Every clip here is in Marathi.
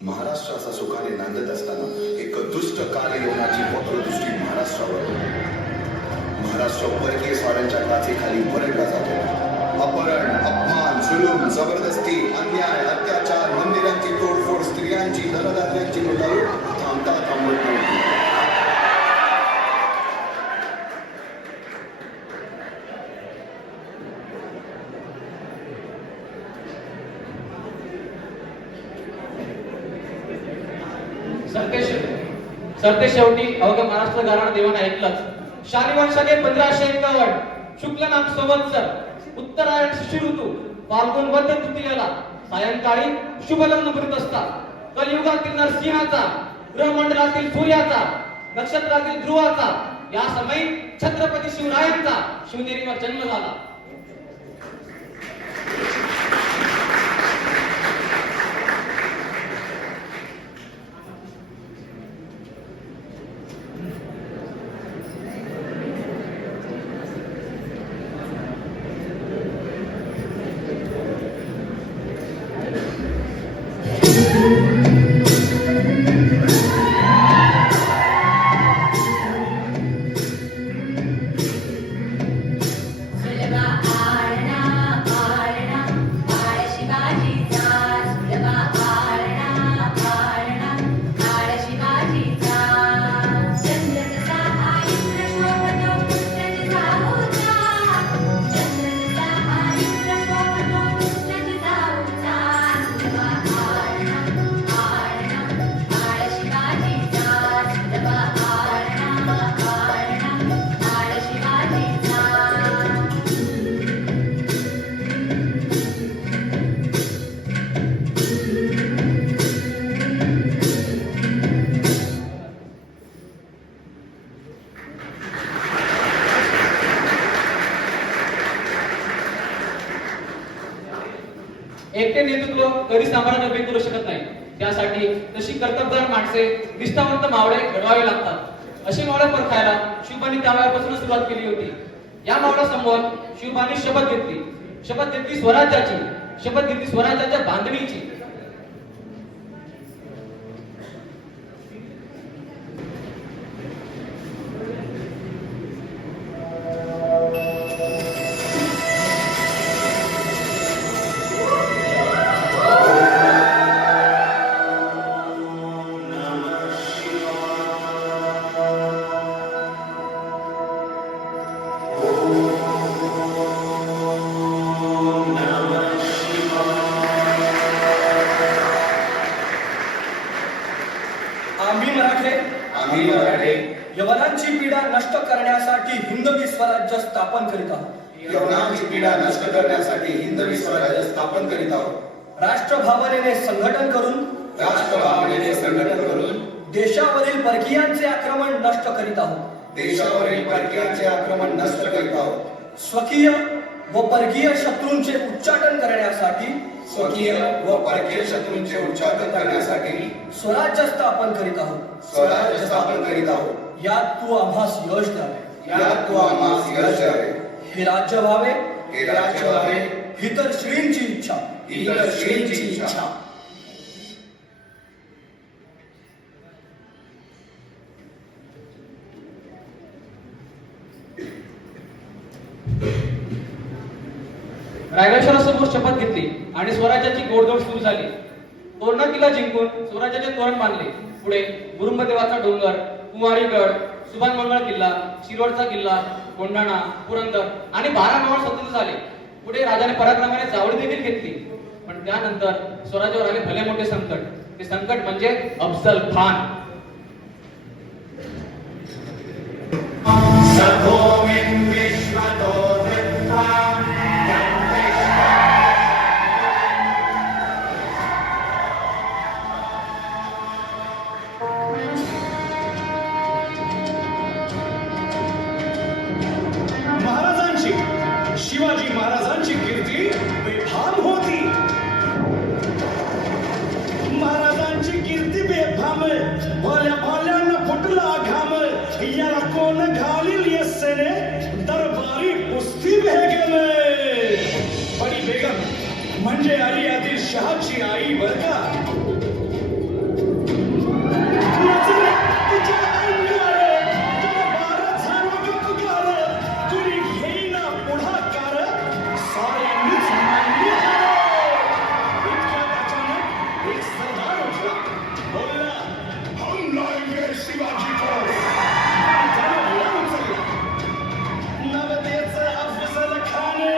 महाराष्ट्राचा सुखाने नांदत असताना एक दुष्ट कार्ययोगाची वक्रदृष्टी महाराष्ट्रावर महाराष्ट्र परकीय स्वाऱ्यांच्या टाचेखाली परडला जातो. अपहरण, अपमान, जुलूम, जबरदस्ती, अन्याय, अत्याचार, मंदिरांची तोडफोड, स्त्रियांची, धनधान्यांची लुटालूट थांबता थांबत नव्हती. सरते शेवटी अवघ्या महाराष्ट्र घराणं देवाने ऐकलंच. शालिवंशाने 1551 शुक्ल नाम संवत्सर उत्तरायण शिशिर ऋतू फाल्गुन वद्य तृतीयेला सायंकाळी शुभ लग्न करीत असता कलियुगातील नरसिंहाचा, ग्रहमंडलातील सूर्याचा, नक्षत्रातील ध्रुवाचा या समयी छत्रपती शिवरायांचा शिवनेरीवर जन्म झाला. एकटे नेतृत्व कधी सामान्य उभे करू शकत नाही. त्यासाठी तशी कर्तबगार माणसे, निष्ठावंत मावळे घडवावे लागतात. अशी मावळे परखायला शिवबांनी त्यावेळेपासून सुरुवात केली होती. या मावळ्यासमोर शिवबांनी शपथ घेतली स्वराज्याची, शपथ घेतली स्वराज्याच्या बांधणीची. यवनांची पीडा नष्ट करण्यासाठी हिंदवी स्वराज्य स्थापन करीत आहोत. यवनांची पीडा नष्ट करण्यासाठी हिंदवी स्वराज्य स्थापन करीत आहोत. राष्ट्रभावनेने संघटन करून देशावरील परकीयांचे आक्रमण नष्ट करीत आहोत. स्वकीय व परकीय शत्रूंचे उच्चाटन करण्यासाठी स्वराज्य स्थापन करीत आहोत. यात तू आम्हास यश द्यावे. हे राज्य व्हावे हितर श्रींची इच्छा. रायगड शपथ घेतली आणि स्वराज्याची गोडदोड सुरू झाली. तोरणा किल्ला जिंकून स्वराज्याचे तोरण बांधले. पुढे गुरुंबदेवाचा डोंगर, कुमारीगड, सुभानमंगळ किल्ला, शिरोडचा किल्ला, कोंढाणा, पुरंदर आणि 12 मावळ स्वतंत्र झाले. पुढे राजाने पराक्रमाने जावळी देखील घेतली. पण त्यानंतर स्वराज्यावर आले भले मोठे संकट. ते संकट म्हणजे अफजल खान. भल्या भाल्यांना फुटला घाम याला कोण घालील येसेने दरबारी कुस्ती भेगेल बडी बेगम म्हणजे अली आदिल शहाची आई बर का नजरे तिच्या अंगावर दरबार झाला गपगार कुणी घेईना पुढाकार साऱ्यांनीच मानली हार इतक्यात अचानक एक सरदार उठला बोलला हम लाएंगे शिवाजी को त्याने बोला उचलला नवदेचं अफजल खाने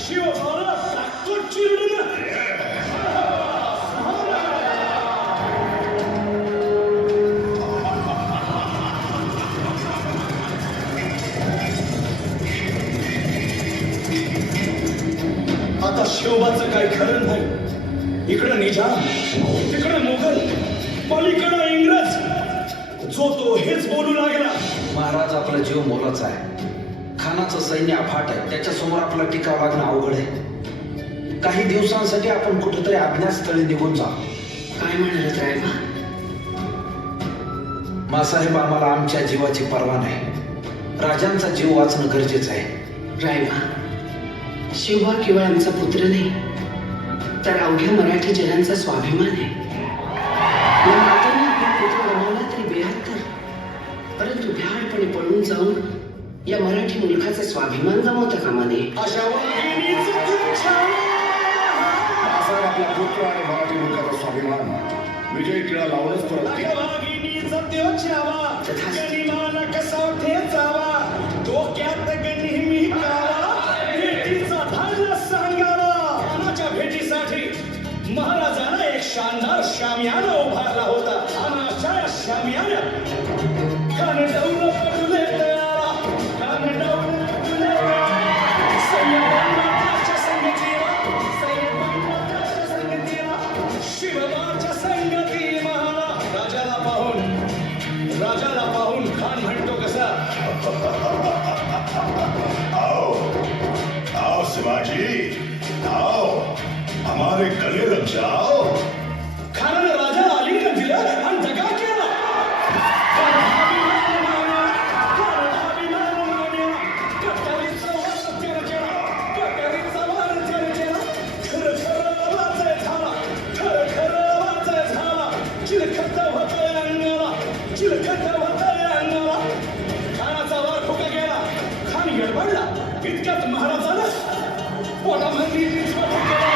शिवभाला टाकतो चिरडून आता शिवबाचं काही खरं नाही इकडं निजाम तिकडं मुघल पलीकडं इंग्रज जो तो हेच बोलू लागला महाराज आपला जीव मोलाचा आहे खानाचं सैन्य अफाट आहे त्याच्यासमोर आपला टिकाव लागणं अवघड आहे काही दिवसांसाठी आपण कुठेतरी अज्ञातस्थळी निघून जा काय म्हणाल रायबा मासाहेब आम्हाला आमच्या जीवाची पर्वा नाही राजांचा जीव वाचणं गरजेचं आहे रायबा शिवबा केवळ आमचा पुत्र नाही तर अवघ्या मराठी जनांचा स्वाभिमान आहे या मातेने आपला पुत्र गमावला तरी बेहत्तर परंतु भ्याडपणे पळून जाऊन या मराठी मुलखाचा स्वाभिमान गमावता कामा नये अशा वाघिणीचं तुमच्या मासाहेब आपला पुत्र आणि मराठी मुलखाचा स्वाभिमान विजय टिळा लावूनच परत केला. वाघिणीचा देव छावा गनिमाला कसा ठेचावा डोक्यात नेहमी कावा भेटीचा धाडला सांगावा खानाच्या भेटीसाठी महाराजांना एक शानदार शामियाना उभारला होता आणि अशा या शामियाना खान डौल पडले तयारा खान डौल पडले सैयदांच्या संगतीला सैयदांच्या संगतीला शिवबाच्या संगती महारा राजाला पाहून खान म्हणतो कसा आओ आओ शिवाजी आओ हमारे गले लग जाओ खानाने राजाला आलिंगन दिलं आणि दगा केला कटारीचा वास त्यानं केला कटारीचा वार त्यानं केला खरं वाचाय झाला खरं वाचाय झाला चिलखत होतोय अंगाला चिलखत होतोय अंगाला खानाचा वार फुका गेला खान गडबडला इतक्यात महाराजानं पोटामध्ये केला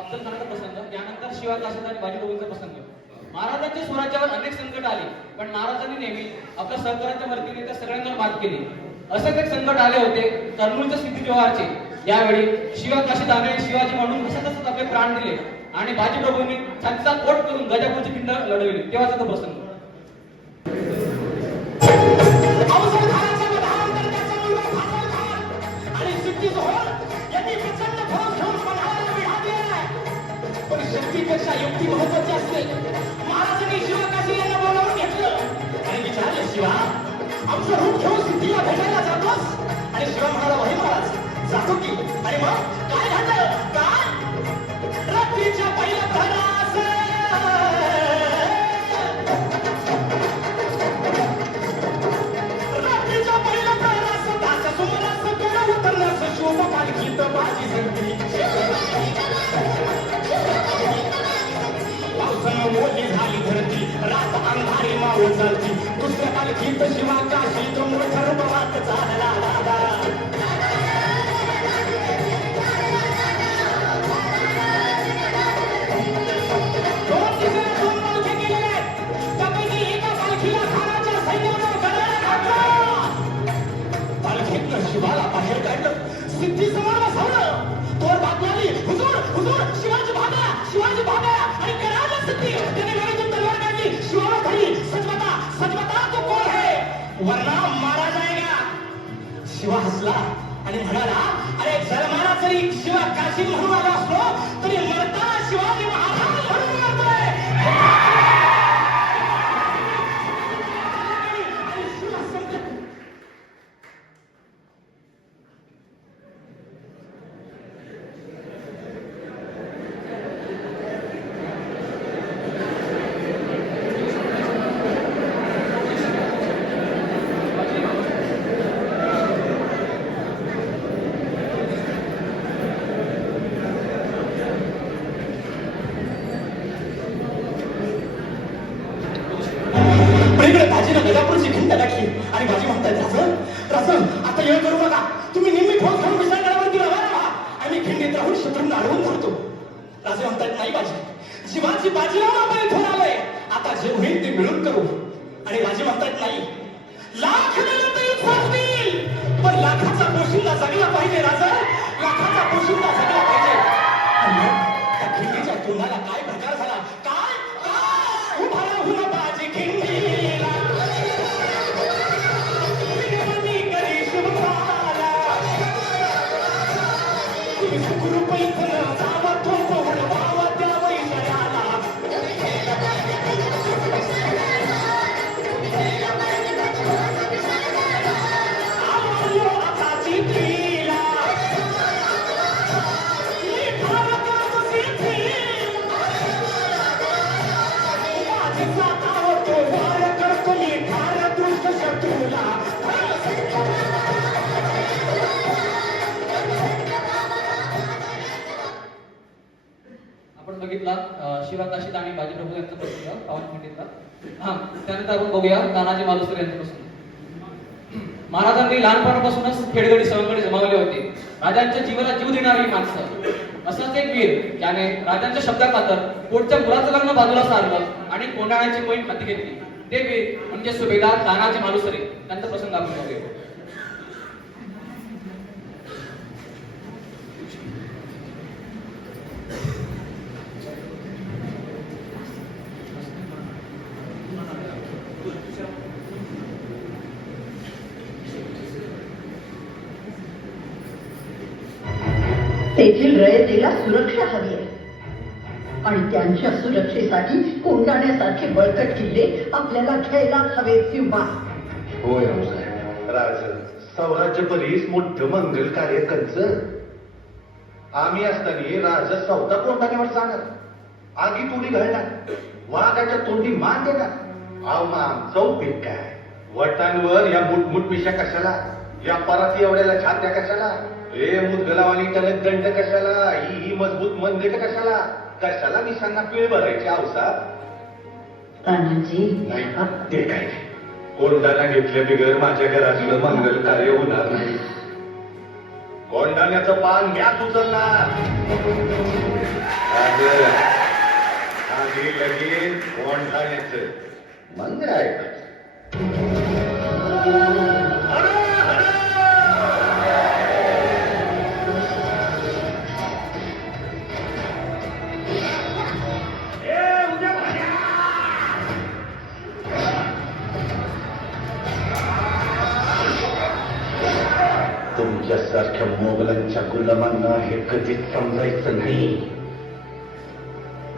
अफजल खानाचा प्रसंग यानंतर शिवा काशीद आणि बाजीप्रभूंचा प्रसंग महाराजांच्या स्वराज्यावर अनेक संकट आली पण महाराजांनी नेहमी आपल्या सहकाराच्या मदतीने त्या सगळ्यांवर मात केली असेच एक संकट आले होते कर्नूलच्या सिद्धी जोहारचे यावेळी शिवा काशीद आणि शिवाजी म्हणून कसं आपले प्राण दिले आणि बाजीप्रभूंनी छातीचा कोट करून गजापूरची खिंड लढवली तेव्हाचा तो प्रसंग शक्तीपेक्षा युक्ती महत्वाची असते महाराजांनी शिवा काशी यांना बोलावून घेतलं आणि विचारले शिवा आमचं रूप घेऊन सिद्धीला भेटायला जातोस आणि शिवा म्हणाला वही महाराज जातो की आणि मग काय घडलं काय रात्रीच्या पहिल्या प्रहरास रात्रीच्या पहिल्या प्रहरास दास सुमरास केलं उतरण्यास शोभा पालखीत बाजी संगती मोठी झाली धरती रात अंधारी मावळ चालती दुसऱ्या पालखीत शिवा काशीत मोठा रूपवात चालला दादा दोन पालखी गेलेल्या आहेत त्यापैकी एका पालखीला खानाच्या सैन्यानं गळाला घातला पालखीतनं शिवाला बाहेर काढलं शिवा हसला आणि म्हणाला, अरे जन्माला जरी शिवा काशी म्हणून आला असलो तरी मरता शिवाजी महाराज म्हणून मरतोय. आणि शिवा समजत भाजीनं गजापूरची खिंड टाकली आणि भाजी म्हणतायत, राजन राजन आता येळ करू नका, तुम्ही नेहमी फौज घेऊन विसरगडावरती रवाना आणि खिंडीत राहून शत्रूंना अडवून धरतो. राजे म्हणतायत, नाही बाजी, शिवाची बाजी लावून आपण इथून आलोय, आता जे होईल ते मिळून करू. आणि राजे म्हणतायत, नाही, लाख मिळून तरी फौज देईल, पण लाखाचा पोशिंदा जगला पाहिजे राजा, लाखाचा पोशिंदा जगला पाहिजे. आणि त्या खिंडीच्या तोंडाला काय प्रकार झाला, काय काय उभा राहून बाजी खिंडीला आपण बघितला शिवा काशीद आणि बाजीप्रभू यांचा प्रसंग पावन खंडितला. हा, त्यानंतर आपण बघूया तानाजी मालुसरे यांचा प्रसंग. महाराजांनी लहानपणापासूनच खेळगडी सवंगडी जमावले होते. राजांच्या जीवाला जीव देणारी माणसं. असाच एक वीर ज्याने राजांच्या शब्दाखातर पोटच्या मुलाचं लग्न बाजूला सारलं आणि कोंढाण्याची मोहीम हाती घेतली. ते वीर म्हणजे सुभेदार तानाजी मालुसरे. त्यांचा प्रसंग आपण बघूया. तेथील रयतेला सुरक्षा हवी आहे आणि त्यांच्या सुरक्षेसाठी कोंढाण्यासारखे बळकट किल्ले आपल्याला घ्यायलाच हवे. किंवा होय राज सौराज्य परीस मोठं मंगल कार्य कंच आम्ही असताना राज सौदा कोंढाण्यावर जाणार, आगी तोडी घालणार, वाघाच्या तोंडी मान देणार. आम चौपीक काय वटांवर या मुठमुठ मिशा कशाला, या पराती एवढ्याला छात्या कशाला, हे मुदगलावानी टणक दंड कशाला, ही मजबूत मंदेट कशाला, कशाला मिशांना पिळ भरायची अवसा. तानाजी नाही ते काय कोंढाणा घेतल्या बिगर माझ्या घरातलं मंगल कार्य होणार नाही. कोंढाण्याचं पान घ्याच उचलणार. आधी लगेच कोंढाण्याचं मंदिर आहे. तुमच्यासारख्या मोगलांच्या गुलामांना हे कधीच समजायचं नाही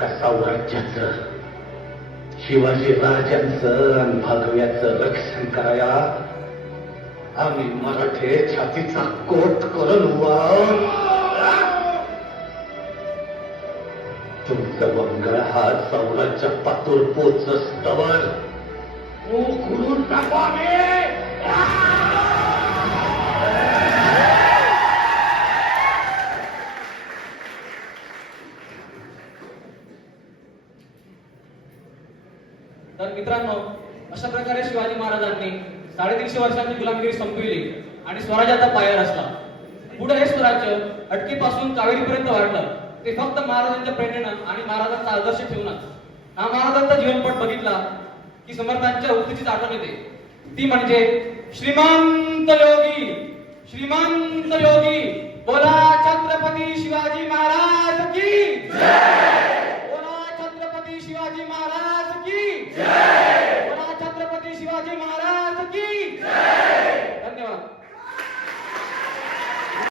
का साम्राज्याचं, शिवाजी राजांचं आणि भागव्याचं रक्षण कराया आम्ही मराठे छातीचा कोट करून तुमचं मंगळ हा साम्राज्य पातूर पोचस तवर उकळून टाकावे. तर मित्रांनो, अशा प्रकारे शिवाजी महाराजांनी 350 वर्षांची गुलामगिरी संपविली आणि स्वराज्याचा पाया रचला. पुढे हे स्वराज्य अटकीपासून कावेरीपर्यंत वाढलं. ते फक्त महाराजांच्या प्रेरणेनं आणि महाराजांचा आदर्श ठेवूनच. हा महाराजांचा जीवनपट बघितला की समर्थांच्या उक्तीचीच आठवण येते. ती म्हणजे श्रीमंत योगी, श्रीमंत योगी, बोला छत्रपती शिवाजी महाराज की जय, बोला छत्रपती शिवाजी महाराज की जय, बोला छत्रपती शिवाजी महाराज की जय. धन्यवाद.